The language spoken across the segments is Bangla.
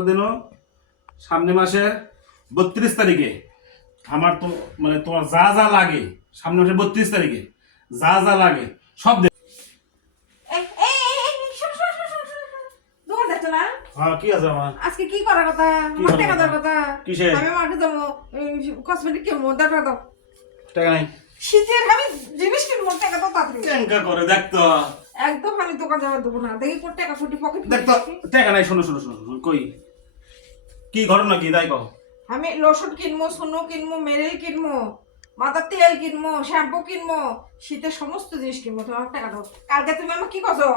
দিনও সামনে মাসের ৩২ তারিখে আমার তো মানে তোমার যা যা লাগে সামনে মাসের ৩২ তারিখে যা যা লাগে সব হ্যাঁ কি আছে আমার আজকে কি করার কথা টাকা দেওয়ার কথা কিসে আমি মাকে যাবো কসমেটিক কিনবো টাকা দাও টাকা নাই শীতের আমি জিনিস কিনবো টাকা দাও তাড়াতাড়ি কেঙ্কা করে দেখতো একদম আমি দোকান যাওয়া দেবো না দেখি কোন টাকা ফুটি পকেট দেখতো টাকা নাই শোনো শোনো শোনো কই কি ঘটনা কি তাই কও আমি লোশন কিনবো সোনো কিনবো মেরেল কিনবো মাথার তেল কিনবো শ্যাম্পু কিনবো শীতের সমস্ত জিনিস কিনবো তোমার টাকা দাও কালকে তুমি আমাকে কি কছো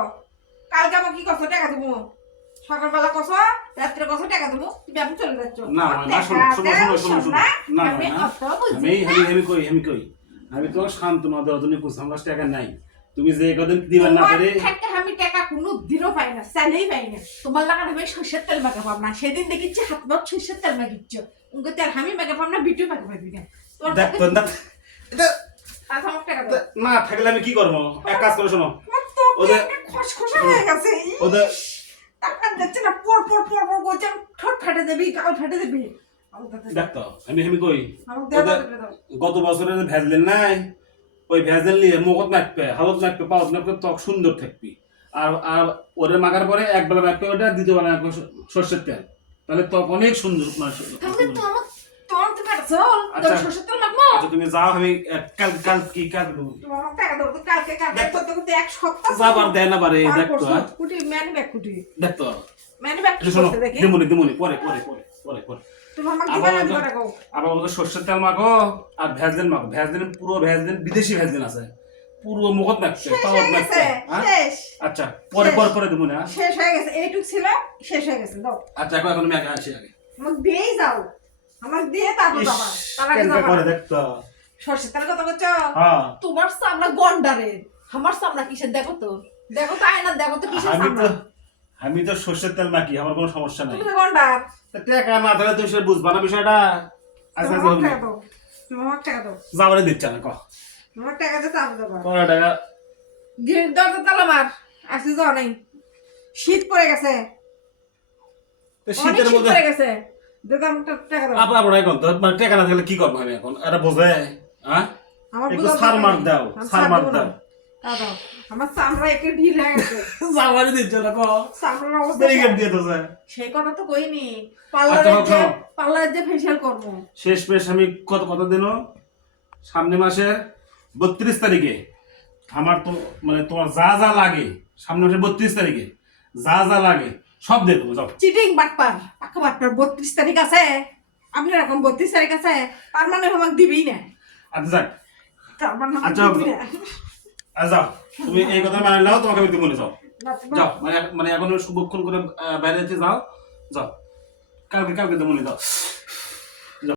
কালকে আমাকে কি কছো টাকা দেবো সকালবেলা কছো রাত্রে কছো টাকা দেবো তুমি আমি চলে যাচ্ছ না না শোনো শোনো শোনো শোনো শোনো না আমি কই আমি তোমার সান্ত্বনা দেওয়ার জন্য কইছি আমার টাকা নাই তুমি যে কদিন দিবেন না করে আমি টাকা কোনো দিনও পাই না স্যালারি পাই না তোমার লাগা আমি সরষের তেল মাখা পাব না সেদিন দেখিচ্ছি হাত পা সরষের তেল মাখিচ্ছ উনকে তেল আমি মাখা পাব না বিটু মাখা পাবি না দেখ তো না এটা আচ্ছা আমার টাকা দাও না থাকলে আমি কি করব এক কাজ করে শোনো ওদের খসখসা হয়ে গেছে ওদের টাকা দিচ্ছে না পর পর পর পর করছে ঠোঁট ফেটে দেবি গাল ফেটে দেবি দেখ তো আমি কই গত বছরের ভ্যাজলিন নাই ওই ভ্যাজলিন নিয়ে মুখত নাকবে হালত নাকবে পাওয়াত নাকবে ত্বক সুন্দর থাকবি আর আর ওরে মাখার পরে এক বেলা নাকবে ওটা দ্বিতীয় বেলা নাকবে সর্ষের তেল তাহলে ত্বক অনেক সুন্দর তোমার তো কাটছ তো সরষের তেল মাখবো আচ্ছা তুমি যাও আমি কাল কি কাল দেবো তোমার টাকা দাও তো কালকে করতে করতে এক সপ্তাহ যাবার দেয় না পারে দেখ তো কুটি ম্যানি ব্যাগ কুটি দেখ তো ম্যানি ব্যাগ শোনো করতে দেখি দিমুনি পরে তুমি আমাকে দিবা না দিবা টাকা আবার ওদের সর্ষের তেল মাখো আর ভ্যাজলিন মাখো ভ্যাজলিন পুরো ভ্যাজলিন বিদেশি ভ্যাজলিন আছে পুরো মুখত নাকছে পাওয়াত নাকছে শেষ আচ্ছা পরে দিমুনি হ্যাঁ শেষ হয়ে গেছে এইটুক ছিল শেষ হয়ে গেছে দাও আচ্ছা এখন আমি আগে আসি আগে আমাকে দিয়েই যাও আমাকে দিয়ে তারপর যাবা তার আগে কেনকা যাবা করে দেখতো সরষের তেল কথা বলছো হ্যাঁ তোমার চামড়া গন্ডারের আমার চামড়া কিসের দেখো তো আয়না দেখো তো কিসের চামড়া আমি তো সর্ষের তেল মাখি আমার কোনো সমস্যা নাই তুমি তো গন্ডার টাকা না তাহলে তুই সে বুঝবা না বিষয়টা আচ্ছা তুমি আমার টাকা দাও যাবারে দিচ্ছে না কহ তোমার টাকা দিয়ে চাপ দেবা কয় টাকা দরজা তালা মার আসি যাও নাই শীত পড়ে গেছে তো অনেক শীতের শীত মধ্যে পড়ে গেছে দাদা টাকা দাও আপনার এখন তো মানে টাকা না থাকলে কি করবো আমি এখন এটা বোঝে হ্যাঁ আমার একটু বুঝা সার মার দরকার দাও নেই। সার মার দাও দাও আমার চামড়া একটু ঢিল হয়ে গেছে যাবারে দিচ্ছে না কহ চামড়ার অবস্থা ব্যারিকেড দিয়ে তো যায় সেই কথা তো কইনি আচ্ছা, শোনো। পার্লারে যে ফেশিয়াল করবো শেষ পেশ আমি কত দিনও সামনে মাসের ৩২ তারিখে আমার তো মানে তোমার যা যা লাগে সামনে মাসের ৩২ তারিখে যা যা লাগে সব দিয়ে দেবো যাও চিটিং বাটপার পাকা বাটপার 32 তারিখ আছে আপনি এরকম 32 তারিখ আছে তার মানে আমাকে দিবেই না আচ্ছা যাক তার মানে আমাকে আচ্ছা দিবেই না। যাও তুমি এই কথা মানে নাও তোমাকে আমি বলে যাও না, যাও মানে এখন শুভক্ষণ করে বাইরে যাও যাও কালকে তো মনে দাও